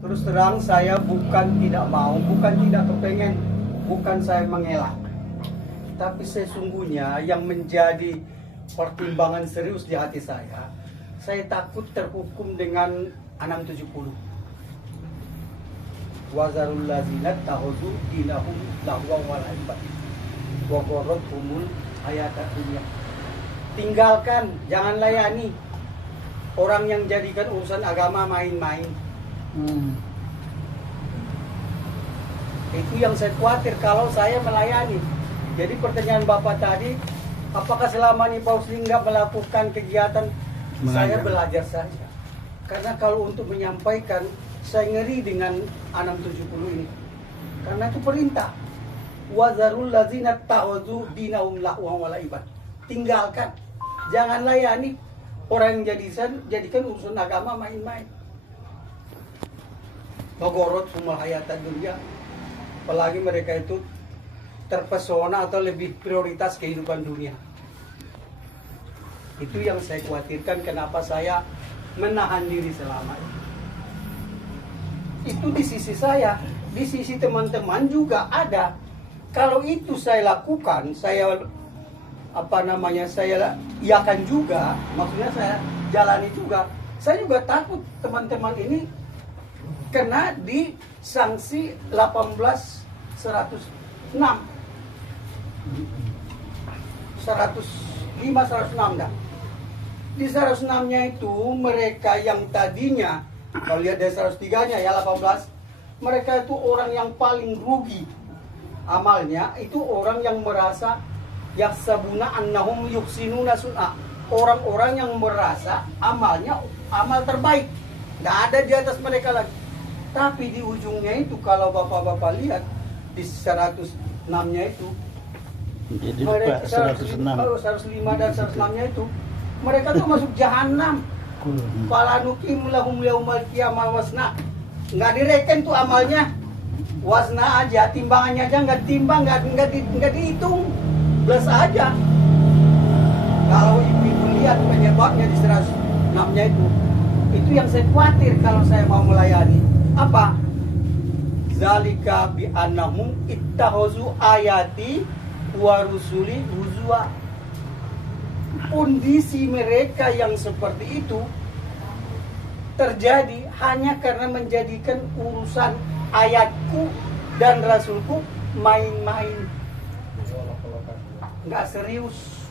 Terus terang saya bukan tidak mau, bukan tidak kepengen, bukan saya mengelak. Tapi sesungguhnya yang menjadi pertimbangan serius di hati saya takut terhukum dengan 670. Wazarul lazina tahuzu dinahum lahwa wal ibad wa gharrathumul hayatad dunya. Tinggalkan, jangan layani orang yang jadikan urusan agama main-main. Itu yang saya khawatir kalau saya melayani. Jadi pertanyaan Bapak tadi, apakah selama ini Paus Lingga melakukan kegiatan? Saya belajar saja. Karena kalau untuk menyampaikan, saya ngeri dengan 670 ini. Karena itu perintah. Wazarul lazina ta'udhu dinahum lahwa wal ibad. Tinggalkan. Jangan layani orang yang jadikan urusan agama main-main. Bagorot semua hayatan dunia. Apalagi mereka itu terpesona atau lebih prioritas kehidupan dunia. Itu yang saya khawatirkan, kenapa saya menahan diri selama ini. Itu di sisi saya, di sisi teman-teman juga ada. Kalau itu saya lakukan, saya iakan juga, maksudnya saya jalani juga. Saya juga takut teman-teman ini kena di sanksi 18.106 105, 106 dah. Di 106-nya itu mereka yang tadinya, kalau lihat dari 103-nya ya 18, mereka itu orang yang paling rugi amalnya, itu orang yang merasa yaksabuna annahum yuhsinuna sun'a, orang-orang yang merasa amalnya amal terbaik, nggak ada di atas mereka lagi. Tapi di ujungnya itu kalau bapak-bapak lihat di 106-nya itu, jadi mereka 106. 105 dan 106-nya itu mereka tuh masuk jahanam. Falanukim lahum yaumal qiyamah wasna. Nggak direken tuh amalnya. Wasna aja, timbangannya aja nggak timbang, nggak dihitung. Plus aja. Kalau ibu lihat penyebabnya di 106-nya itu yang saya khawatir kalau saya mau melayani. Apa? Zalika bi annahum ittahazu ayati wa rusuli huzwa. Kondisi mereka yang seperti itu terjadi hanya karena menjadikan urusan ayatku dan rasulku main-main, nggak serius.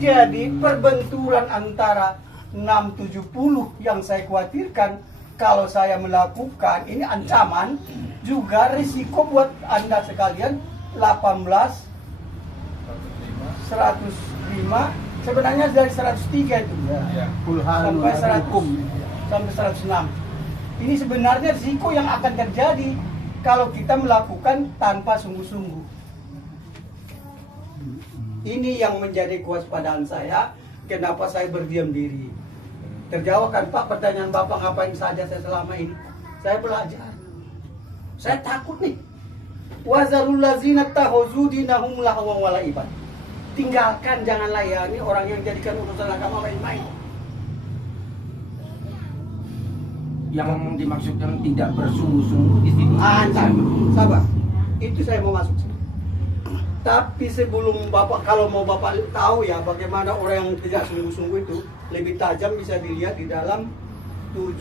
Jadi perbenturan antara 670 yang saya khawatirkan, kalau saya melakukan ini ancaman juga risiko buat Anda sekalian. 18 105 sebenarnya dari 103 itu sampai 100 sampai 106. Ini sebenarnya risiko yang akan terjadi kalau kita melakukan tanpa sungguh-sungguh. Ini yang menjadi kewaspadaan saya. Kenapa saya berdiam diri? Terjawab kan Pak pertanyaan Bapak, ngapain saja saya selama ini? Saya belajar. Saya takut nih. Wazarul lazina tahuzu dinahum lahwa wal ibad. Tinggalkan, jangan layani orang yang jadikan urusan agama main-main. Yang dimaksudkan tidak bersungguh-sungguh di sini. Sabar. Itu saya mau masuk. Tapi sebelum Bapak, kalau mau Bapak tahu ya bagaimana orang yang tidak sungguh-sungguh itu, lebih tajam bisa dilihat di dalam 7,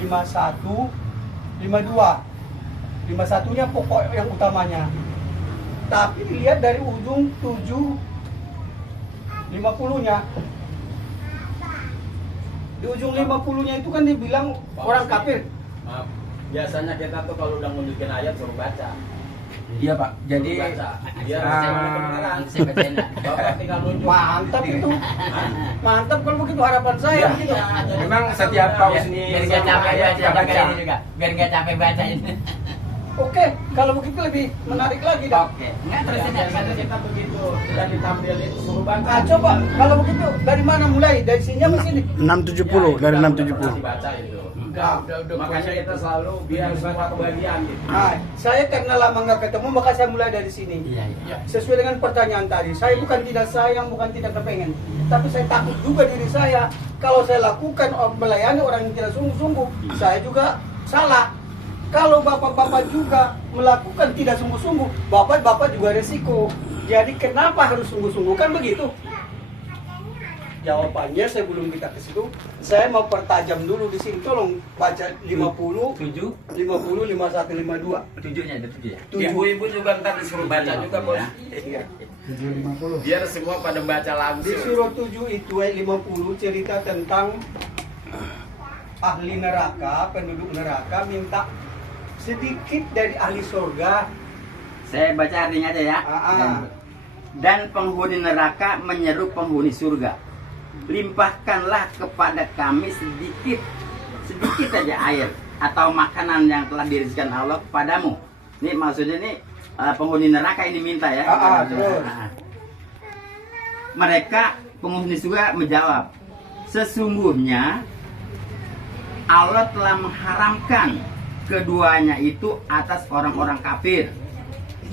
51, 52. 51-nya pokok yang utamanya. Tapi dilihat dari ujung 7, 50-nya. Di ujung 50-nya itu kan dibilang orang kafir. Maaf, biasanya kita tuh kalau udah nunjukin ayat suruh baca. Iya Pak, jadi Biar saya kebenaran. Bapak tinggal nunjuk. Mantap itu. Mantap kalau begitu harapan saya begitu. memang setiap paus ini biar nggak capek kita baca baca. ini juga, biar nggak capek baca ini. Oke, kalau begitu lebih menarik lagi dah. Oke, nggak terus ini Biasanya kita begitu sudah ditampil itu suruh baca. Nah, coba kalau begitu dari mana mulai? Dari sini apa sini? 670 dari Kita 670. udah baca itu. Makanya kita selalu biar semua kebagian gitu. Nah, saya karena lama nggak ketemu maka saya mulai dari sini. Iya, iya. Sesuai dengan pertanyaan tadi, saya bukan tidak sayang, bukan tidak kepengen, tapi saya takut juga diri saya. Kalau saya lakukan melayani orang yang tidak sungguh-sungguh, saya juga salah. Kalau bapak-bapak juga melakukan tidak sungguh-sungguh, bapak-bapak juga resiko. Jadi kenapa harus sungguh-sungguh, kan begitu? Jawabannya sebelum kita ke situ, saya mau pertajam dulu di sini. Tolong baca 50, 7 51, 52. 7-nya ada 7 ya. Ibu-ibu juga ntar disuruh baca juga bos. Iya. Biar semua pada baca Di langsung. surah 7 itu ayat 50 cerita tentang ahli neraka, penduduk neraka minta sedikit dari ahli surga. Saya baca artinya aja ya. Dan penghuni neraka menyeru penghuni surga, limpahkanlah kepada kami sedikit saja air atau makanan yang telah dirizkan Allah kepadamu. Ini maksudnya nih penghuni neraka ini minta ya. Terus. Mereka penghuni surga menjawab, sesungguhnya Allah telah mengharamkan keduanya itu atas orang-orang kafir.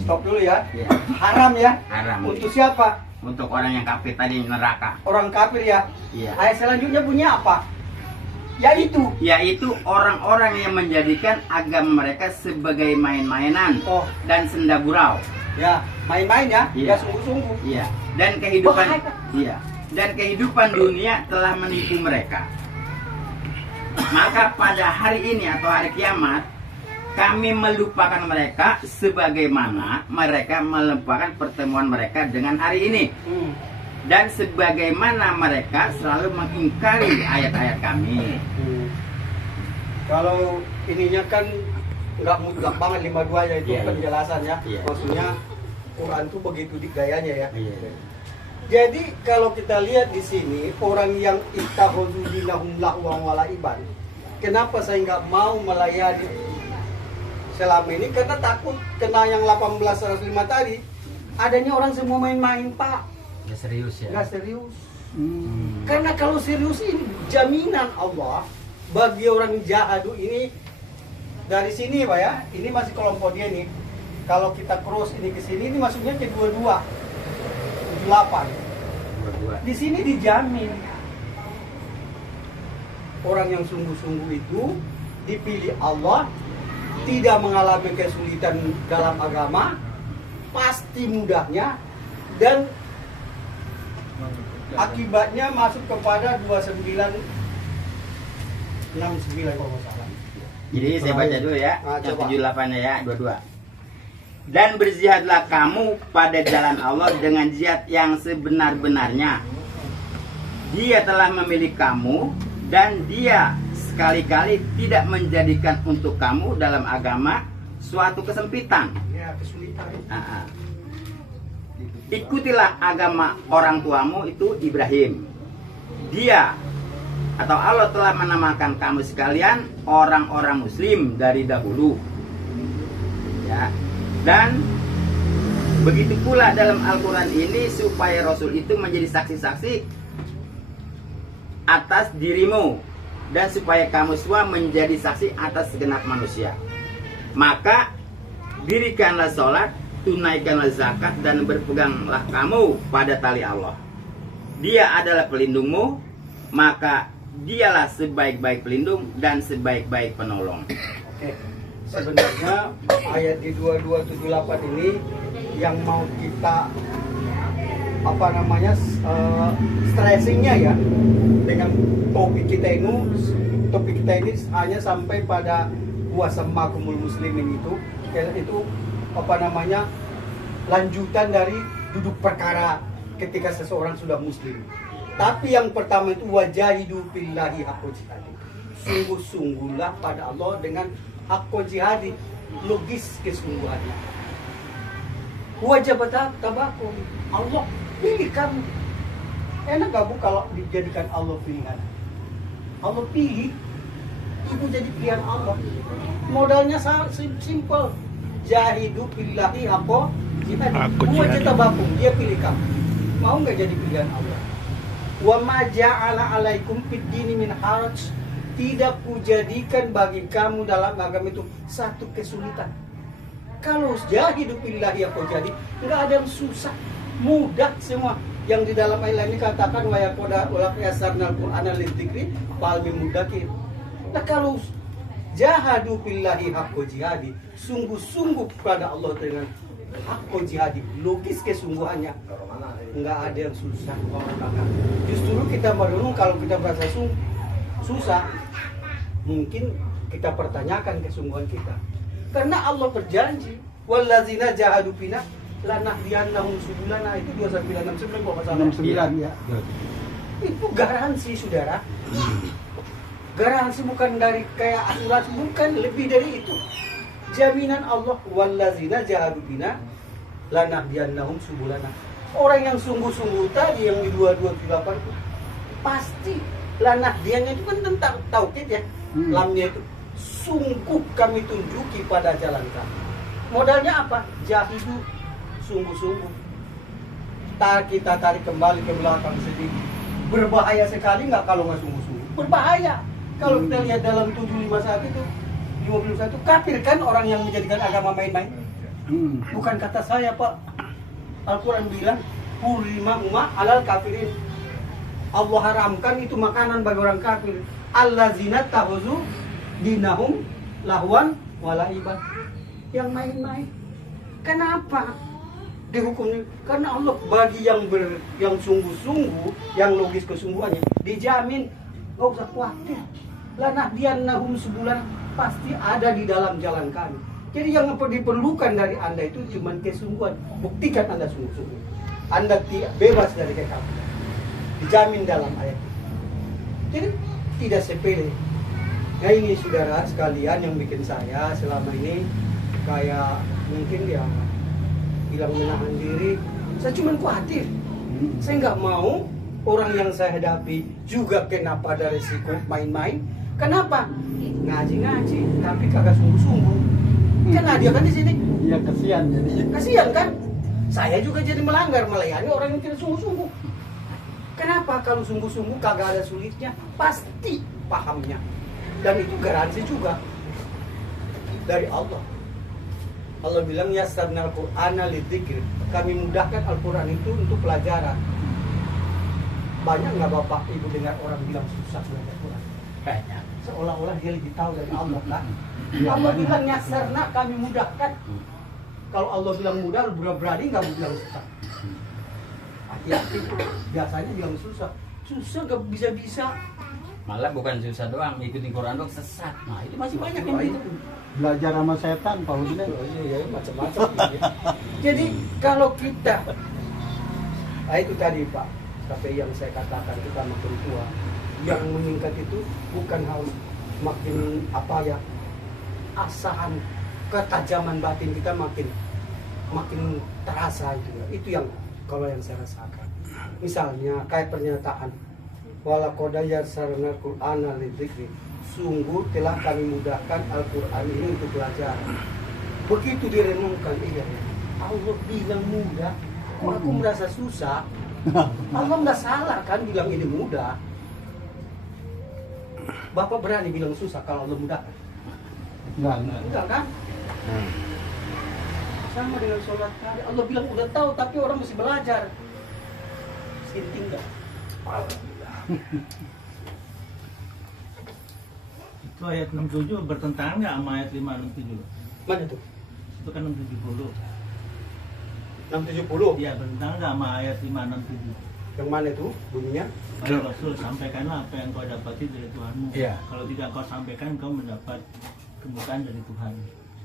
Stop dulu ya. Ya. Haram ya. Haram. Untuk siapa? Untuk orang yang kafir tadi neraka. Orang kafir ya. Iya. Ayat selanjutnya punya apa? Yaitu orang-orang yang menjadikan agama mereka sebagai main-mainan Oh. dan senda gurau. Ya, main-main ya, Iya. nggak sungguh-sungguh. Iya. Dan kehidupan Bahaya. iya. Dan kehidupan dunia telah menipu mereka. Maka pada hari ini atau hari kiamat kami melupakan mereka sebagaimana mereka melupakan pertemuan mereka dengan hari ini. Dan sebagaimana mereka selalu mengingkari ayat-ayat kami. Kalau ininya kan nggak mutlak banget 52 ya itu Iya, iya. penjelasannya. Iya. Maksudnya Quran tuh begitu gayanya ya. Iya. Jadi kalau kita lihat di sini orang yang ittakhadhu dinahum lahwan wa la'iban. Kenapa saya nggak mau melayani selama ini? Karena takut kena yang 1805 tadi. Adanya orang semua main-main, Pak. Ya serius ya. Nggak serius. Karena kalau serius ini jaminan Allah bagi orang jahadu ini dari sini Pak ya. Ini masih kelompok dia nih. Kalau kita cross ini ke sini ini maksudnya ke 22 78. Di sini dijamin orang yang sungguh-sungguh itu dipilih Allah, tidak mengalami kesulitan dalam agama, pasti mudahnya, dan akibatnya masuk kepada 2969 kalau nggak salah. Jadi saya baca dulu ya, yang Coba. 78 ya, 22. Dan berzihadlah kamu pada jalan Allah dengan jihad yang sebenar-benarnya. Dia telah memilih kamu dan dia sekali-kali tidak menjadikan untuk kamu dalam agama suatu kesempitan. Ya, kesulitan. Ikutilah agama orang tuamu itu Ibrahim. Dia atau Allah telah menamakan kamu sekalian orang-orang muslim dari dahulu. Ya. Dan begitu pula dalam Al-Quran ini supaya Rasul itu menjadi saksi-saksi atas dirimu dan supaya kamu semua menjadi saksi atas segenap manusia. Maka dirikanlah sholat, tunaikanlah zakat, dan berpeganglah kamu pada tali Allah. Dia adalah pelindungmu, maka dialah sebaik-baik pelindung dan sebaik-baik penolong. Oke. Sebenarnya ayat di 2278 ini yang mau kita stressingnya ya dengan topik kita ini hanya sampai pada wasammakumul muslimin itu lanjutan dari duduk perkara ketika seseorang sudah muslim. Tapi yang pertama itu wajahidu billahi haqqa jihadi. Sungguh-sungguhlah pada Allah dengan haqqa jihadi, logis kesungguhannya. Wajib tabakum. Allah pilih kamu. Enak gak Bu kalau dijadikan Allah pilihan? Allah pilih, itu jadi pilihan Allah. Modalnya simple. Jahidu billahi haqqa jihadi. Wajib tabakum, dia pilih kamu. Mau nggak jadi pilihan Allah? Wa ma ja'ala alaikum fid dini min haraj. Tidak kujadikan bagi kamu dalam agama itu satu kesulitan. Kalau jahidu billahi haqqa jadi nggak ada yang susah, mudah semua. Yang di dalam ayat ini katakan wa yaqoda ulaq yasarnal qur'ana lidzikri fal mudakir. Nah kalau Jahadu billahi haqqo jihadi. Sungguh-sungguh kepada Allah dengan haqqo jihadi. Logis kesungguhannya. Enggak ada yang susah. Justru kita merenung kalau kita merasa susah, mungkin kita pertanyakan kesungguhan kita. Karena Allah berjanji, wallazina jahadu fina lanahdiyannahum subulana, itu 2969 kalau nggak salah. 69 ya. Itu garansi, saudara. Garansi bukan dari kayak asuransi, bukan, lebih dari itu. Jaminan Allah, wallazina jahadu fina lanahdiyannahum subulana. Orang yang sungguh-sungguh tadi yang di 2278 itu pasti lanahdiannya itu kan tentang tauhid ya. Lamnya itu sungguh kami tunjuki pada jalan kami. Modalnya apa? Jahidu, sungguh-sungguh. Kita tarik kembali ke belakang sedikit. Berbahaya sekali nggak kalau nggak sungguh-sungguh? Berbahaya. Kalau kita lihat dalam 751 itu 51, kafir kan orang yang menjadikan agama main-main. Bukan kata saya, Pak. Al-Quran bilang hurima alal kafirin. Allah haramkan itu makanan bagi orang kafir. Allazina tahuzu dinahum lahwan walaiban. Yang main-main. Kenapa dihukumnya? Karena Allah bagi yang sungguh-sungguh, yang logis kesungguhannya, dijamin nggak usah khawatir. Lanahdiyannahum subulan, pasti ada di dalam jalan kami. Jadi yang diperlukan dari Anda itu cuma kesungguhan. Buktikan Anda sungguh-sungguh. Anda bebas dari kekafiran. Dijamin dalam ayat itu. Jadi tidak sepele. Nah ini saudara sekalian yang bikin saya selama ini kayak mungkin ya bilang menahan diri. Saya cuma khawatir. Saya nggak mau orang yang saya hadapi juga kena pada resiko main-main. Kenapa? Ngaji-ngaji tapi kagak sungguh-sungguh. Kena dia kan di sini. Iya, kasihan jadi. Kasihan kan? Saya juga jadi melanggar, melayani orang yang tidak sungguh-sungguh. Kenapa? Kalau sungguh-sungguh kagak ada sulitnya, pasti pahamnya. Dan itu garansi juga dari Allah. Allah bilang yassarnal Qur'ana lidzikr. Kami mudahkan Al-Qur'an itu untuk pelajaran. Banyak nggak Bapak Ibu dengar orang bilang susah belajar Quran? Banyak. Seolah-olah dia lebih tahu dari Allah kan? Allah bilang yasarna, kami mudahkan. Kalau Allah bilang mudah, berani nggak bilang susah. Hati-hati, biasanya bilang susah. Susah nggak bisa-bisa. Malah bukan susah doang, ikutin Quran doang sesat. Nah itu masih banyak yang gitu. Belajar sama setan, Pak Udin. Iya, macam-macam. Jadi kalau kita, nah itu tadi Pak, tapi yang saya katakan kita makin tua, yang meningkat itu bukan harus makin apa ya, asahan, ketajaman batin kita makin terasa itu yang kalau yang saya rasakan. Misalnya kayak pernyataan walaqad yassarnal Qur'ana lidzikri, sungguh telah kami mudahkan Al-Qur'an ini untuk pelajaran. Begitu direnungkan, iya Allah bilang mudah, kok aku merasa susah. Allah nggak salah kan bilang ini mudah. Bapak berani bilang susah kalau Allah mudahkan? Enggak kan? Sama dengan sholat tadi, Allah bilang udah tahu tapi orang mesti belajar. Sinting enggak? Itu ayat 67 bertentangan nggak sama ayat 567? Mana tuh? Itu kan 670. 670? Iya, bertentangan nggak sama ayat 567? Yang mana itu bunyinya? Wahai Rasul, sampaikanlah apa yang kau dapati dari Tuhanmu. Iya. Kalau tidak kau sampaikan, kau mendapat kebutaan dari Tuhan.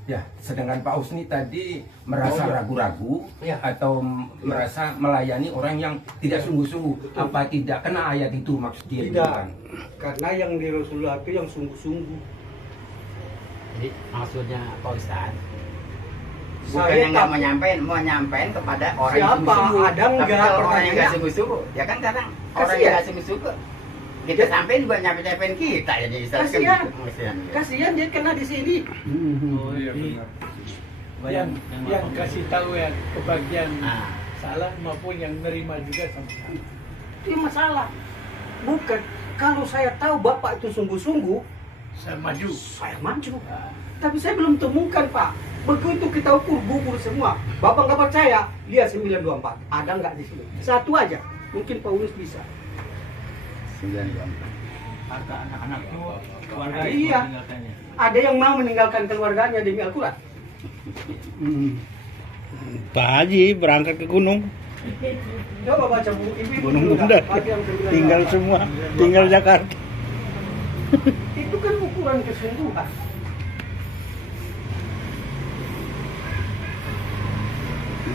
Ya, sedangkan Pak Usni tadi merasa ragu-ragu Ya. atau merasa melayani orang yang tidak sungguh-sungguh. Apa tidak kena ayat itu maksud dia? Tidak, bukan? karena yang di Rasulullah itu yang sungguh-sungguh. Jadi maksudnya Pak Ustaz, bukan Saya yang nggak tak- mau nyampein kepada orang yang Siapa? sungguh-sungguh. Ada Tapi nggak kalau orang yang pertanyaannya? nggak sungguh-sungguh, ya kan kadang orang Kasihan. yang nggak sungguh-sungguh kita sampein juga nyampe-nyampein kita ya jadi Ustaz. Kasihan. Kasihan. Kasihan dia kena di sini. Oh, jadi yang yang kasih tahu yang kebagian Nah. salah maupun yang nerima juga sama salah. Itu yang masalah. Bukan kalau saya tahu Bapak itu sungguh-sungguh, Saya maju. saya maju. Tapi saya belum temukan Pak. Begitu kita ukur semua, Bapak nggak percaya, lihat 924. Ada nggak di sini? Satu aja. Mungkin Pak Ulus bisa. 94. harta anak-anakmu, keluarga Iya. yang meninggalkannya. Ada yang mau meninggalkan keluarganya demi Al-Quran? Pak Haji berangkat ke gunung, Coba baca buku ibu Gunung dulu dah. Bundar. Bagi yang 9 Tinggal tahun. semua, tinggal Jakarta. Itu kan ukuran kesungguhan.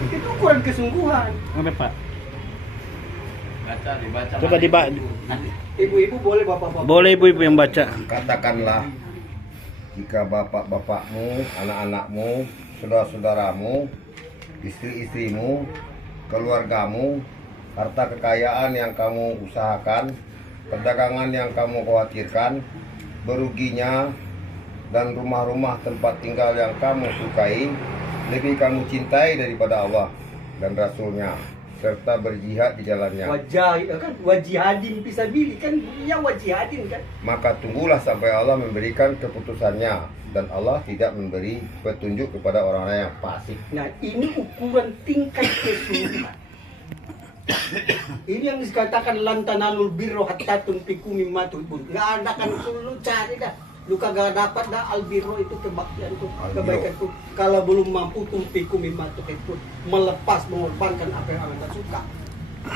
Itu ukuran kesungguhan. Apa Pak? Baca, dibaca. Coba dibaca. Ibu-ibu boleh, bapak-bapak. Boleh ibu-ibu yang baca. Katakanlah, jika bapak-bapakmu, anak-anakmu, saudara-saudaramu, istri-istrimu, keluargamu, harta kekayaan yang kamu usahakan, perdagangan yang kamu khawatirkan, beruginya, dan rumah-rumah tempat tinggal yang kamu sukai, lebih kamu cintai daripada Allah dan Rasul-Nya, serta berjihad di jalannya. Wajihadin fisabilillah kan bunyinya wajihadin kan. Maka tunggulah sampai Allah memberikan keputusannya, dan Allah tidak memberi petunjuk kepada orang-orang yang fasik. Nah, ini ukuran tingkat kesungguhan. Ini yang dikatakan lantanalul birro hatta tunfiqu mimma tuhibbun. Enggak ada kan lu cari dah. Lu kagak dapat dah albirro itu kebaktian tuh, kebaikan tuh. Kalau belum mampu tunfiqu mimma tuhibbun, melepas mengorbankan apa yang Anda suka.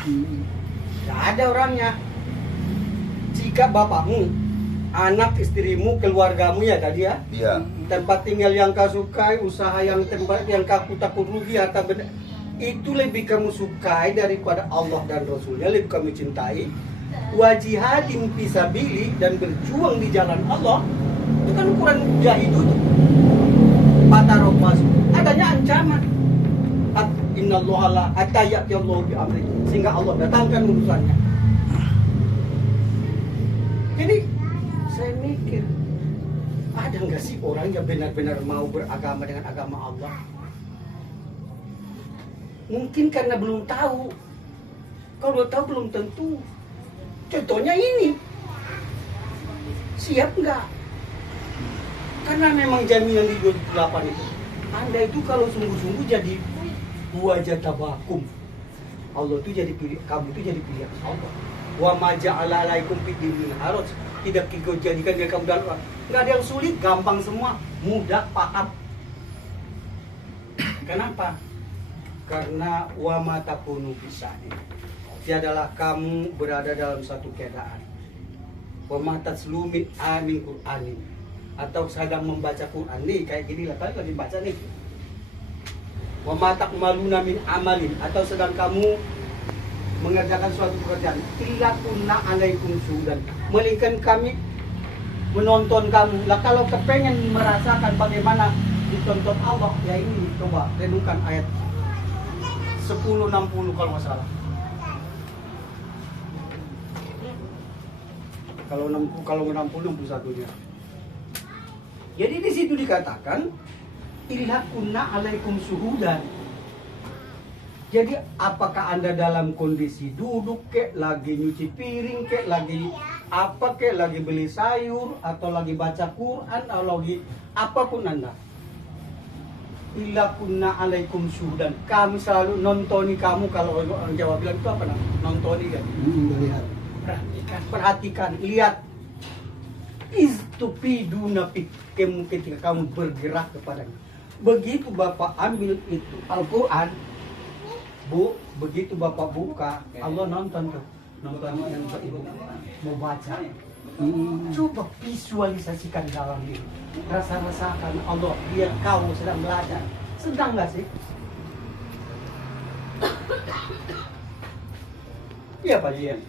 Enggak ada orangnya. Jika bapakmu, anak istrimu, keluargamu ya tadi ya, Iya. tempat tinggal yang kau sukai, usaha yang tempat yang kau takut rugi, harta benda itu lebih kamu sukai daripada Allah dan Rasulnya, lebih kamu cintai. Wajihadin fisabilillah dan berjuang di jalan Allah, itu kan ukuran jahid itu. Patarok masuk, adanya ancaman. Innallaha la atayat Allah bi amri, sehingga Allah datangkan urusannya. Jadi saya mikir, ada nggak sih orang yang benar-benar mau beragama dengan agama Allah? Mungkin karena belum tahu. Kalau tahu belum tentu. Contohnya ini, siap nggak? Karena memang jaminan di 28 itu, Anda itu kalau sungguh-sungguh jadi wajah tabakum. Allah itu jadi pilih, kamu itu jadi pilihan Allah. Wa ma ja'ala alaikum fid din haraj. Tidak kau jadikan dia kamu dalam. Nggak ada yang sulit, gampang semua, mudah paham. Kenapa? Karena wa ma takunu bisani. Tiadalah kamu berada dalam satu keadaan. Wa ma tatslu min amin Qur'ani. Atau sedang membaca Quran nih kayak gini lah, tadi lagi baca nih. Wa ma takmaluna min amalin, atau sedang kamu mengerjakan suatu pekerjaan, illa kunna alaikum sudan, melainkan kami menonton kamu. Lah kalau kepengen merasakan bagaimana ditonton Allah, ya ini coba renungkan ayat 1060 kalau nggak salah. Kalau 61-nya. Jadi di situ dikatakan illa kunna alaikum suhudan. Jadi apakah Anda dalam kondisi duduk kek, lagi nyuci piring kek, lagi apa kek, lagi beli sayur, atau lagi baca Quran, atau lagi apapun Anda. Illa kunna alaikum syuhudan. Kami selalu nontoni kamu. Kalau orang Jawa bilang itu apa namanya? Nontoni kan? Melihat. Perhatikan, lihat. Istupiduna fikum, ketika kamu bergerak kepadanya. Begitu Bapak ambil itu Al-Quran, Bu, begitu Bapak buka, Allah nonton tuh. Nonton yang ibu mau baca. Coba visualisasikan dalam diri. Rasa-rasakan Allah, biar kau sedang belajar. Sedang nggak sih? Iya Pak Jian.